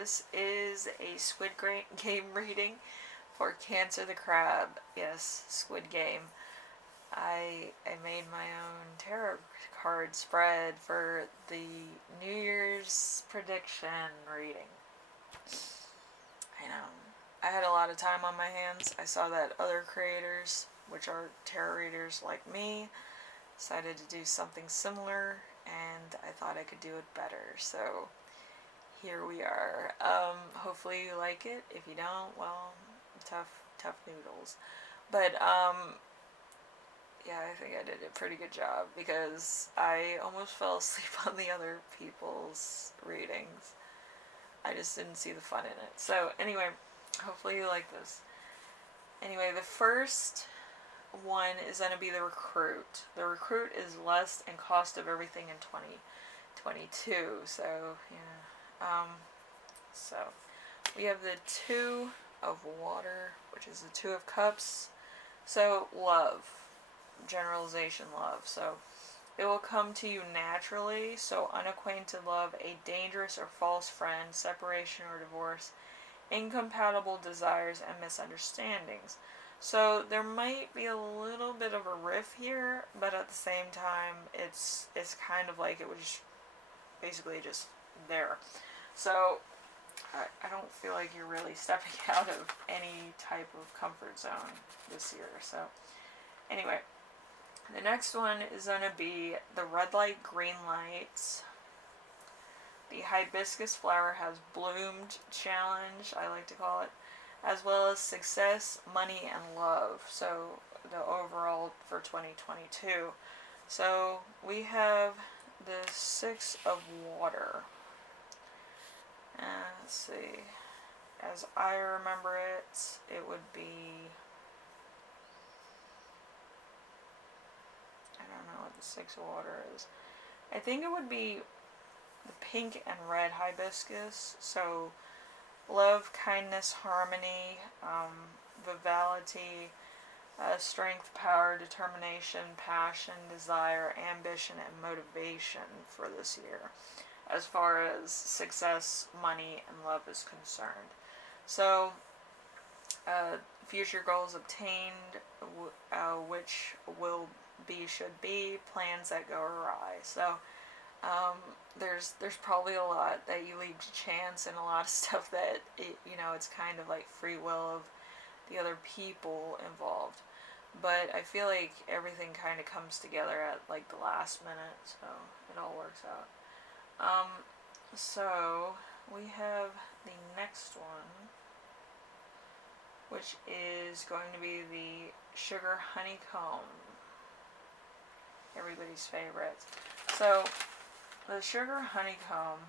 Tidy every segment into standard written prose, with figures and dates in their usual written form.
This is a Squid Game reading for Cancer the Crab. Yes, Squid Game. I made my own tarot card spread for the New Year's prediction reading. I know. I had a lot of time on my hands. I saw that other creators, which are tarot readers like me, decided to do something similar, and I thought I could do it better. So here we are. Hopefully you like it. If you don't, well, tough noodles. But yeah, I think I did a pretty good job because I almost fell asleep on the other people's readings. I just didn't see the fun in it. So anyway, hopefully you like this. Anyway, the first one is going to be the recruit. The recruit is lust and cost of everything in 2022. So yeah. So we have the Two of Water, which is the Two of Cups. So love, generalization love. So it will come to you naturally. So unacquainted love, a dangerous or false friend, separation or divorce, incompatible desires and misunderstandings. So there might be a little bit of a riff here, but at the same time, it's kind of like it was basically just there. So I don't feel like you're really stepping out of any type of comfort zone this year. So anyway, the next one is going to be the red light, green light. The hibiscus flower has bloomed challenge, I like to call it, as well as success, money, and love. So the overall for 2022. So we have the Six of Water. Let's see. As I remember it, it would be, I don't know what the Six of Water is. I think it would be the pink and red hibiscus. So love, kindness, harmony, vitality, strength, power, determination, passion, desire, ambition, and motivation for this year, as far as success, money, and love is concerned. So future goals obtained, which will be, should be, plans that go awry. So there's probably a lot that you leave to chance, and a lot of stuff that it's kind of like free will of the other people involved. But I feel like everything kind of comes together at like the last minute, so it all works out. So we have the next one, which is going to be the sugar honeycomb, everybody's favorite. So the sugar honeycomb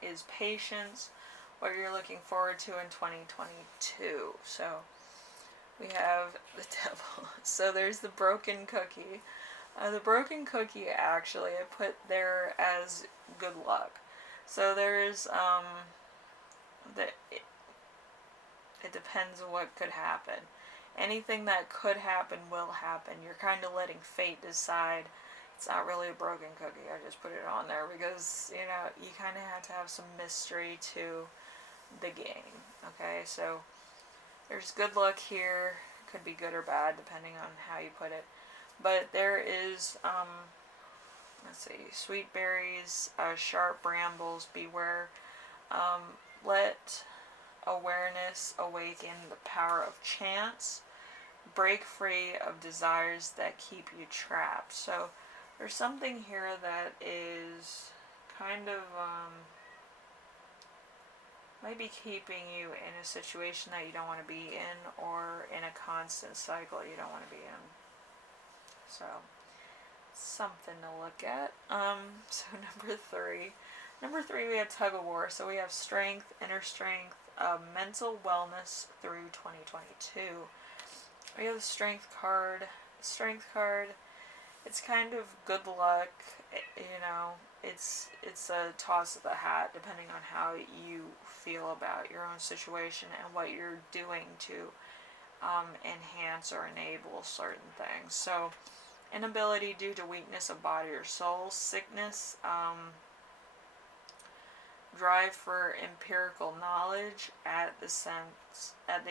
is patience, what you're looking forward to in 2022. So we have the devil. So there's the broken cookie. The broken cookie, actually, I put there as good luck. So there's it depends on what could happen. Anything that could happen will happen. You're kind of letting fate decide. It's not really a broken cookie. I just put it on there because, you kind of have to have some mystery to the game. Okay, so there's good luck here. Could be good or bad depending on how you put it. But there is, let's see, sweet berries, sharp brambles, beware. Let awareness awaken the power of chance. Break free of desires that keep you trapped. So there's something here that is kind of might be keeping you in a situation that you don't want to be in, or in a constant cycle you don't want to be in. So something to look at. So number three we have tug of war. So we have strength, inner strength, mental wellness through 2022. We have the strength card. It's kind of good luck. It's a toss of the hat depending on how you feel about your own situation and what you're doing to enhance or enable certain things. So inability due to weakness of body or soul, sickness, drive for empirical knowledge at the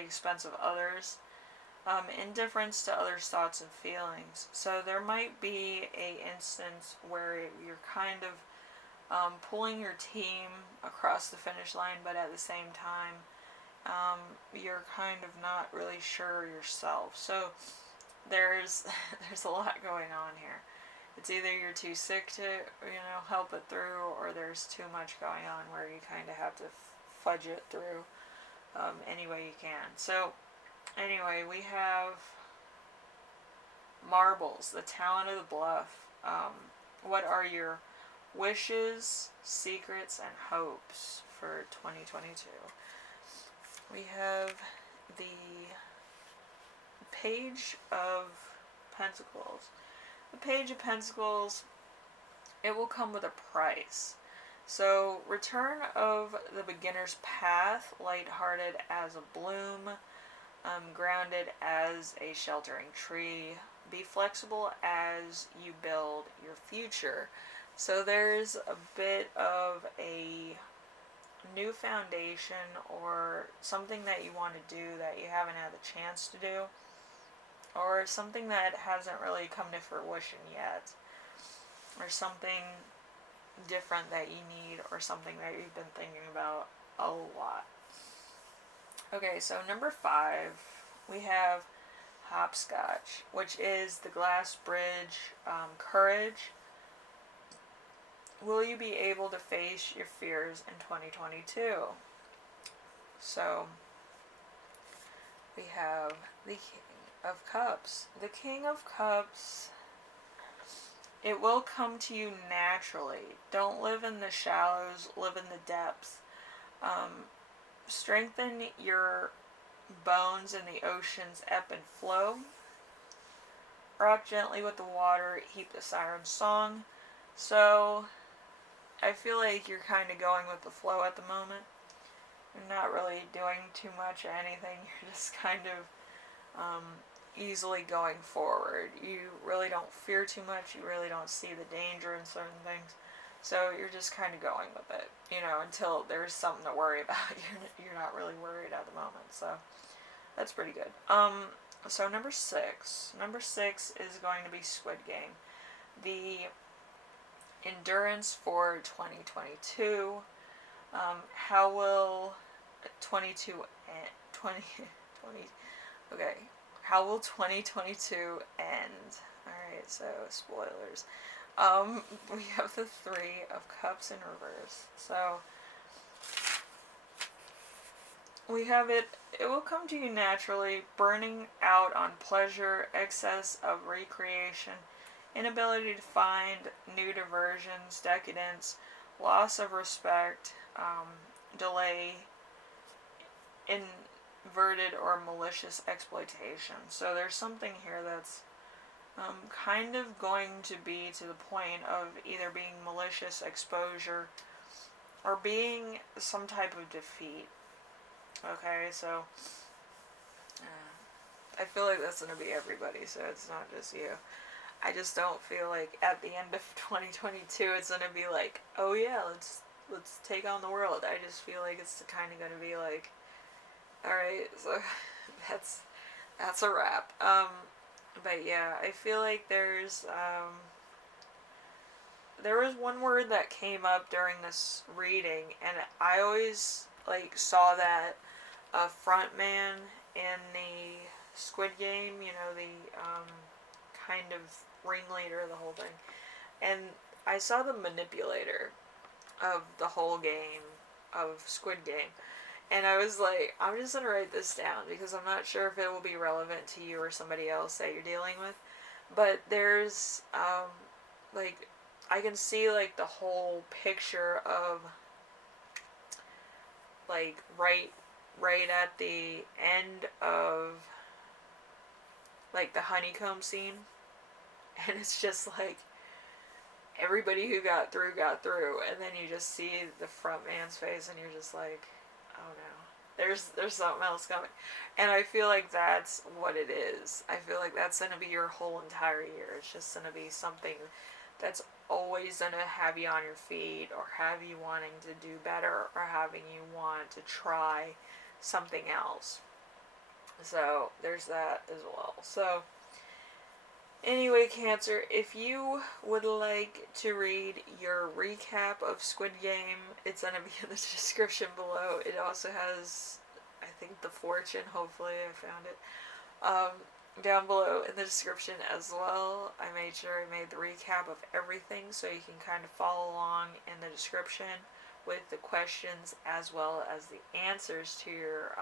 expense of others, indifference to others' thoughts and feelings. So there might be a instance where you're kind of pulling your team across the finish line, but at the same time, you're kind of not really sure yourself. So there's there's a lot going on here. It's either you're too sick to help it through, or there's too much going on where you kind of have to fudge it through any way you can. So anyway, we have marbles, the talent of the bluff. What are your wishes, secrets, and hopes for 2022? We have the Page of Pentacles. The Page of Pentacles, it will come with a price. So, return of the beginner's path, lighthearted as a bloom, grounded as a sheltering tree, be flexible as you build your future. So there's a bit of a new foundation or something that you want to do that you haven't had the chance to do, or something that hasn't really come to fruition yet, or something different that you need, or something that you've been thinking about a lot. Okay, so number 5, we have hopscotch, which is the glass bridge, courage. Will you be able to face your fears in 2022? So, we have the King of Cups. The King of Cups, it will come to you naturally. Don't live in the shallows, live in the depths. Strengthen your bones in the ocean's ebb and flow. Rock gently with the water, heap the siren's song. So, I feel like you're kind of going with the flow at the moment. You're not really doing too much or anything. You're just kind of easily going forward. You really don't fear too much. You really don't see the danger in certain things. So you're just kind of going with it, until there's something to worry about. You're not really worried at the moment. So that's pretty good. So number 6. Number 6 is going to be Squid Game. The endurance for 2022. How will 22 and 2020? Okay. How will 2022 end? Alright, so spoilers. We have the 3 of Cups in reverse. So, we have it will come to you naturally, burning out on pleasure, excess of recreation, inability to find new diversions, decadence, loss of respect, delay, inverted or malicious exploitation. So there's something here that's kind of going to be to the point of either being malicious exposure or being some type of defeat. Okay, so I feel like that's going to be everybody, so it's not just you. I just don't feel like at the end of 2022 it's going to be like, oh yeah, let's take on the world. I just feel like it's kind of going to be like, alright, so that's a wrap. But yeah, I feel like there was one word that came up during this reading, and I always saw that front man in the Squid Game, the kind of ringleader of the whole thing, and I saw the manipulator of the whole game of Squid Game. And I was like, I'm just going to write this down because I'm not sure if it will be relevant to you or somebody else that you're dealing with. But there's, I can see, the whole picture of, right at the end of, the honeycomb scene. And it's just, everybody who got through. And then you just see the front man's face and you're just like, oh no, there's something else coming. And I feel like that's what it is. I feel like that's going to be your whole entire year. It's just going to be something that's always going to have you on your feet, or have you wanting to do better, or having you want to try something else. So there's that as well. So anyway, Cancer, if you would like to read your recap of Squid Game, it's going to be in the description below. It also has, I think, the fortune. Hopefully I found it. Down below in the description as well. I made sure I made the recap of everything so you can kind of follow along in the description with the questions as well as the answers to your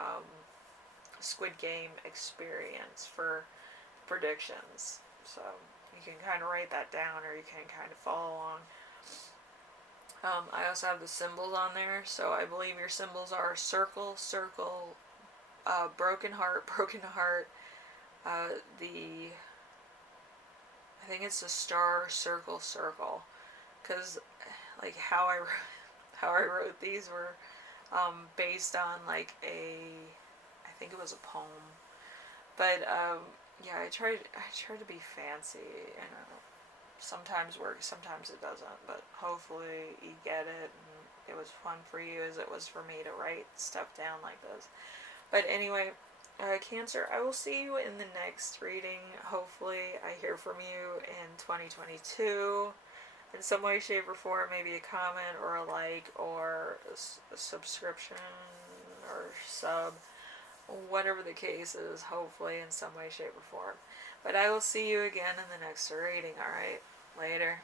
Squid Game experience for predictions. So you can kind of write that down, or you can kind of follow along. I also have the symbols on there. So I believe your symbols are circle, circle, broken heart, broken heart. I think it's a star, circle, circle, because like how I wrote these were based on like I think it was a poem, but yeah, I tried to be fancy, and sometimes works, sometimes it doesn't, but hopefully you get it, and it was fun for you as it was for me to write stuff down like this. But anyway, Cancer, I will see you in the next reading. Hopefully I hear from you in 2022 in some way, shape, or form. Maybe a comment or a like or a subscription or sub, whatever the case is, hopefully in some way, shape, or form. But I will see you again in the next reading. Alright, later.